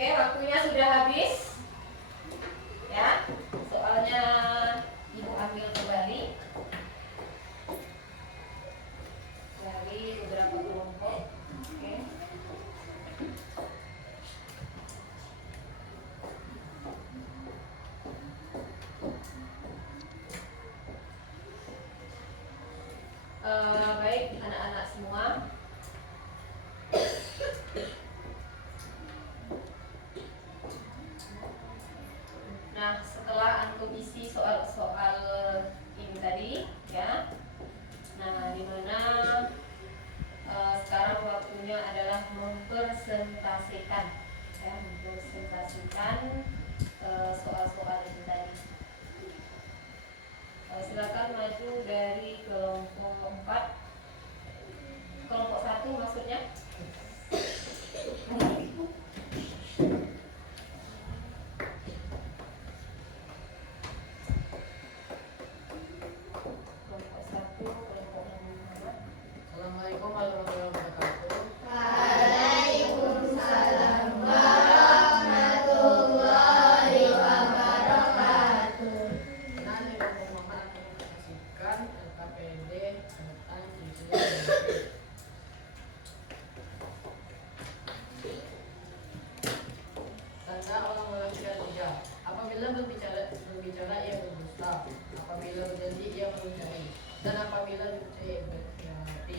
Oke, waktunya sudah habis. Ya, soalnya Ibu ambil kembali dari beberapa kelompok. Oke. Baik anak-anak semua. Nah, setelah antum isi soal-soal ini tadi, ya. Nah, dimana sekarang waktunya adalah mempresentasikan, ya, mempresentasikan soal-soal ini tadi. Silakan maju dari kelompok 4, kelompok 1 maksudnya. Kelompok 1, kelompok Muhammad. Assalamualaikum warahmatullahi wabarakatuh. Waalaikumsalam warahmatullahi wabarakatuh. Nah, di kelompok Muhammad akan mempresentasikan LKPD tentang ciri-ciri tanda orang munafik ada 3. Apabila berbicara ia berdusta, apabila berjanji ia mengingkari, dan apabila dipercaya ia berkhianati.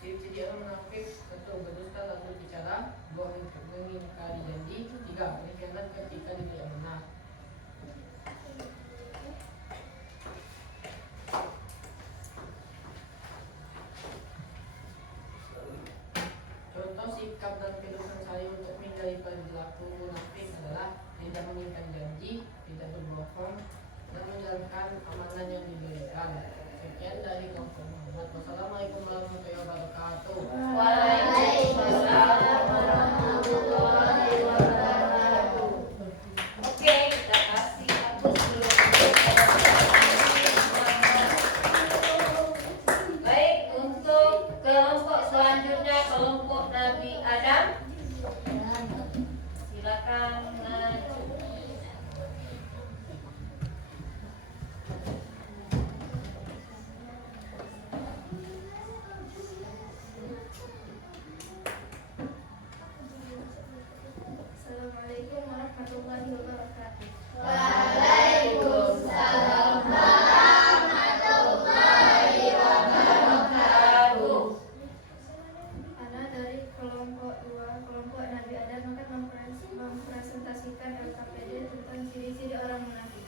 Ciri-ciri orang munafik: 1. Berdusta saat berbicara, 2. Mengingkari janji, 3. Berkhianat ketika diberi amanah. Contoh sikap dan kedudukan Salim untuk menghindari perilaku munafik adalah tidak mengingkari janji, tidak berbohong, dan menjalankan amanah yang diberikan. Sekian dari kelompok Muhammad. Wassalamualaikum warahmatullahi wabarakatuh. Waalaikumsalam warahmatullahi wabarakatuh. Oke, kita kasih hapus dulu. Baik, untuk kelompok selanjutnya, kelompok Nabi Adam. Silakan maju. Assalamualaikum warahmatullahi wabarakatuh. Waalaikumsalam warahmatullahi wabarakatuh. Ana dari kelompok 2, kelompok Nabi Adam akan mempresentasikan LKPD tentang ciri-ciri orang munafik.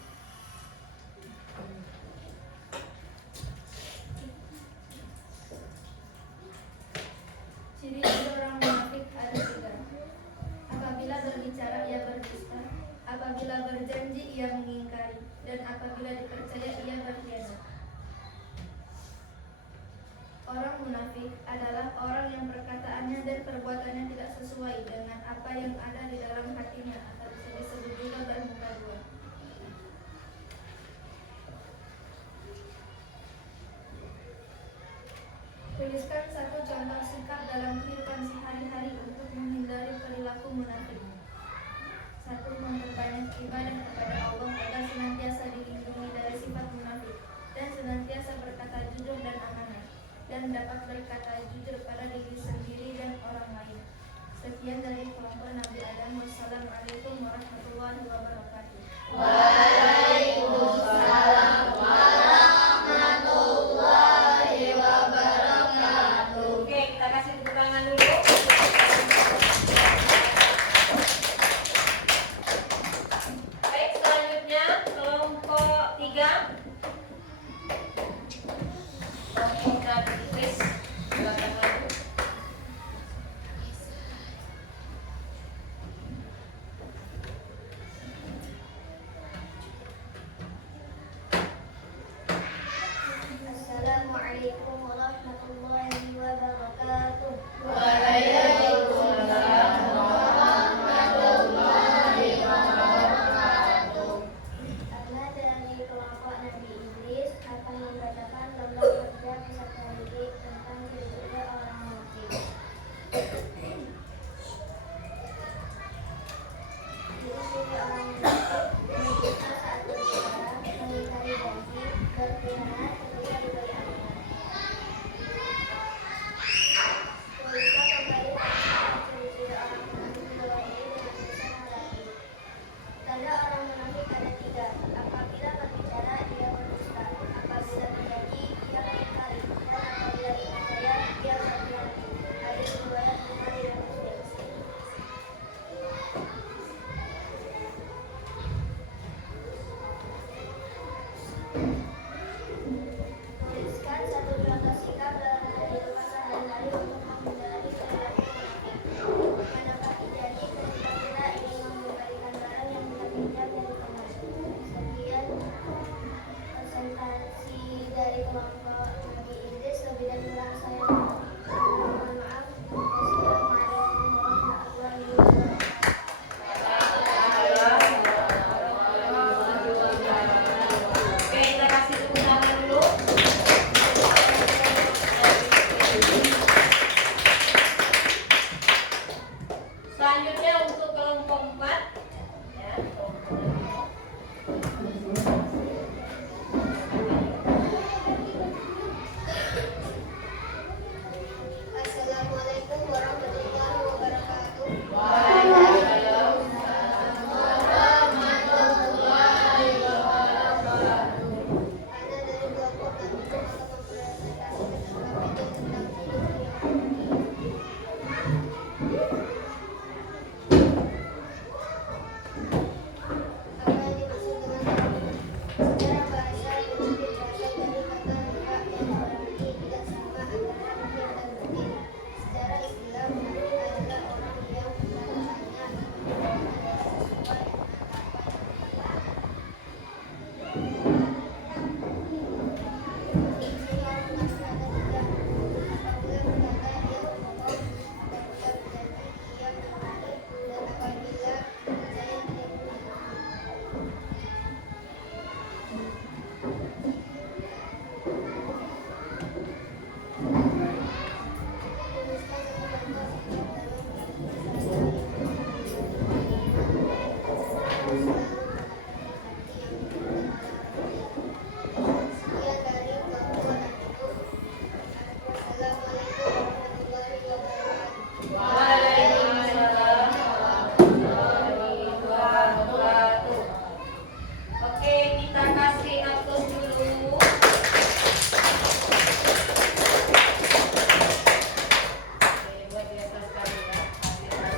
Ciri-ciri orang munafik ada 3. Apabila berbicara ia berdusta, apabila berjanji ia mengingkari, dan apabila dipercaya ia berkhianat. Orang munafik adalah orang yang perkataannya dan perbuatannya tidak sesuai dengan apa yang ada di dalam hatinya, atau bisa disebut juga bermuka dua. Tuliskan 1 contoh sikap dalam kehidupan sehari-hari untuk menghindari perilaku munafik. 1. Memperbanyak ibadah kepada Allah agar senantiasa dilindungi dari sifat munafik, dan senantiasa berkata jujur dan amanah, dan dapat berkata jujur pada diri sendiri dan orang lain. Sekian dari kelompok Nabi Adam. Wassalamualaikum warahmatullahi wabarakatuh.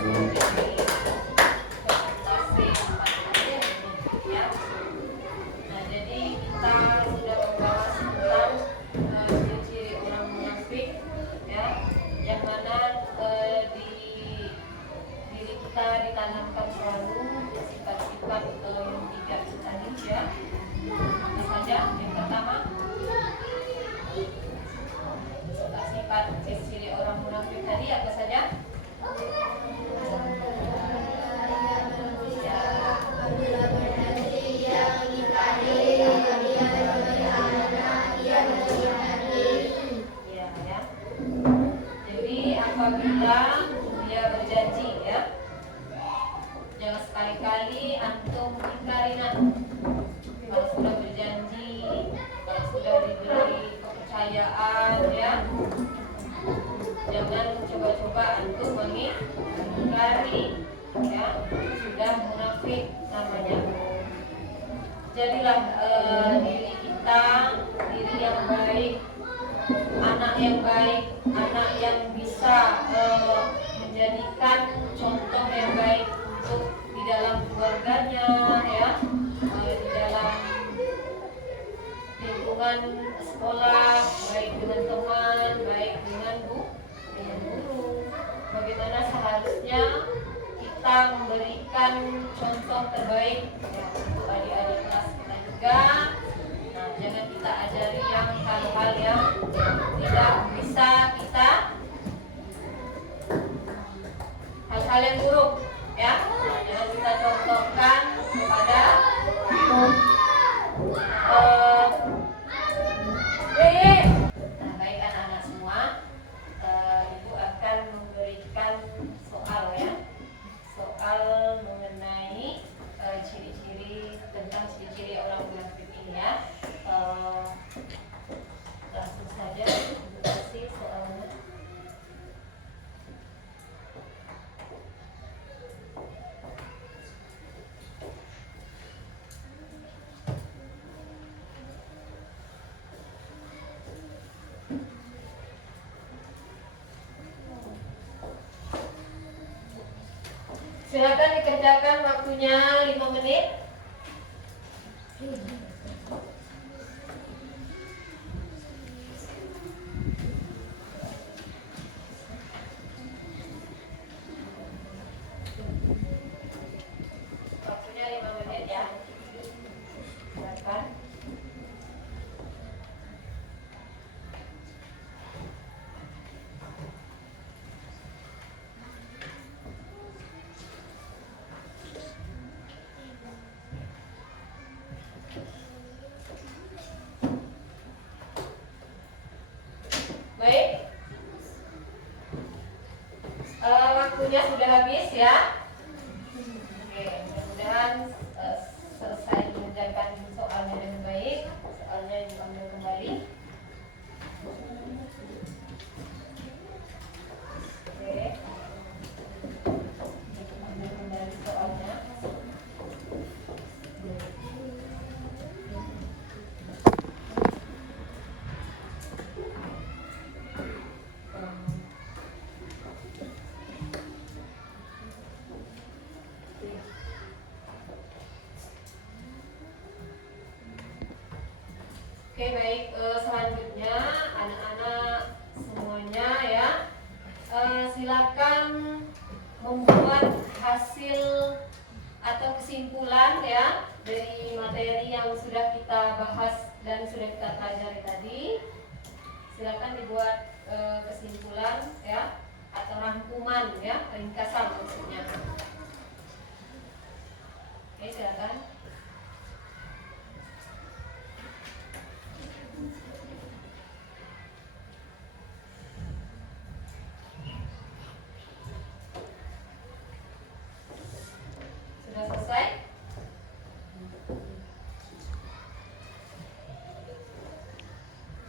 presentasi 4 ya. Nah, jadi kita sudah membahas tentang ciri-ciri orang munafik ya, yang mana di diri kita ditanamkan selalu sifat-sifat yang 3 itu tadi ya. Apa saja? Yang pertama, sifat ciri orang munafik tadi apa saja? Ya. Jadi apabila dia berjanji ya, jangan sekali-kali antum ingkari. Kalau sudah berjanji, kalau sudah diberi kepercayaan ya, jangan coba-coba antum mengingkari ya, sudah munafik namanya. Jadilah diri kita diri yang baik, anak yang baik, anak yang bisa menjadikan contoh yang baik untuk di dalam keluarganya ya, di dalam lingkungan sekolah, baik dengan teman, baik dengan guru. Bagaimana seharusnya kita memberikan contoh terbaik ya, untuk adik-adik kelas kita juga. Nah, jangan kita ajari yang hal-hal yang tidak bisa kita, hal-hal yang buruk ya. Nah, jangan kita contohkan kepada nah, baik anak-anak semua, Ibu akan memberikan soal ya, soal mengenai ciri-ciri, tentang ciri-ciri orang munafik ini ya. Langsung saja Ibu kasih soalnya. Silakan dikerjakan, waktunya 5 menit. Waktunya 5 menit ya. Silakan. Baik, waktunya sudah habis ya. Oke, mudah-mudahan selesai mengerjakan soalnya dengan baik. Soalnya diambil kembali. Oke, ambil kembali soalnya. Oke, baik, selanjutnya anak-anak semuanya ya, silakan membuat hasil atau kesimpulan ya dari materi yang sudah kita bahas dan sudah kita pelajari tadi. Silakan dibuat kesimpulan ya, atau rangkuman ya, ringkasan maksudnya. Oke, silakan. Sudah selesai?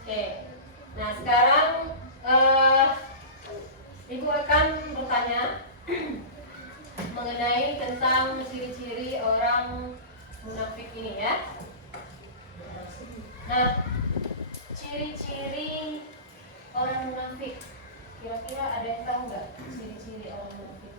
Oke. Nah, sekarang Ibu akan bertanya mengenai tentang ciri-ciri orang munafik ini ya. Nah, ciri-ciri orang munafik, kira-kira ada yang tahu nggak ciri-ciri orang munafik?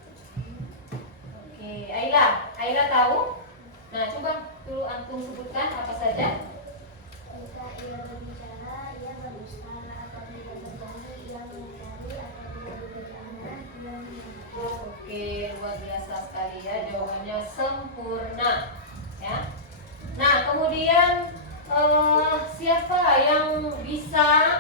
Oke, luar biasa sekali ya, jawabannya sempurna ya. Nah, kemudian siapa yang bisa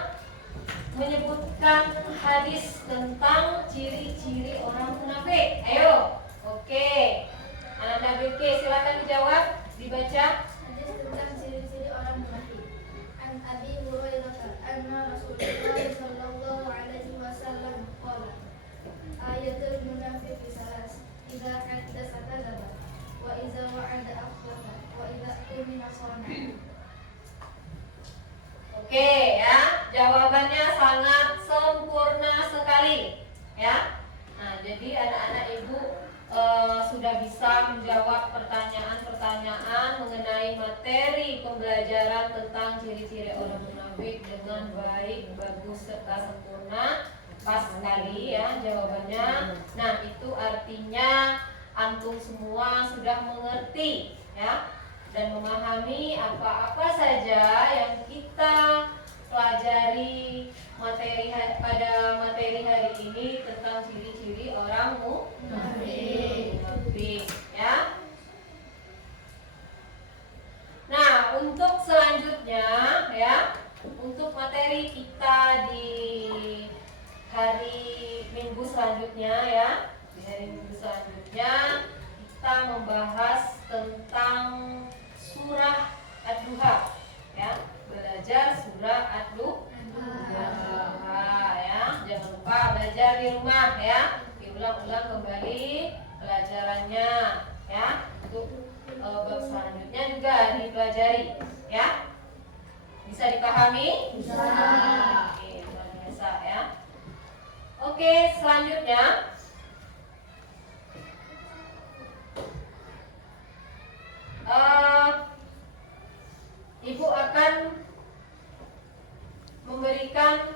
menyebutkan hadis tentang ciri-ciri orang munafik? Ayo. Oke. Ananda BK silakan dijawab, dibaca. Hadis tentang ciri-ciri orang munafik. An Abi Hurairah anna Rasulullah sallallahu alaihi wasallam qala ayatul munafiqi salas idza haddatsa kadzaba wa idza wa'ada akhlafa wa idza tumina khana. Oke ya, jawabannya sangat sempurna sekali ya. Nah, jadi anak-anak ibu sudah bisa menjawab pertanyaan-pertanyaan mengenai materi pembelajaran tentang ciri-ciri orang munafik dengan baik, bagus, serta sempurna. Pas sekali ya jawabannya. Nah, itu artinya antum semua sudah mengerti ya dan memahami apa-apa saja yang kita pelajari pada materi hari ini tentang ciri-ciri orang munafik ya. Nah, untuk selanjutnya ya, untuk materi kita di hari Minggu selanjutnya ya, di hari Minggu selanjutnya kita membahas tentang surah Ad-Duha ya, belajar surah Ad-Duha ya. Jangan lupa belajar di rumah ya, diulang-ulang kembali pelajarannya ya. Untuk bab selanjutnya juga dipelajari ya. Bisa dipahami? Bisa. Oke, luar biasa ya. Oke, selanjutnya Ibu akan memberikan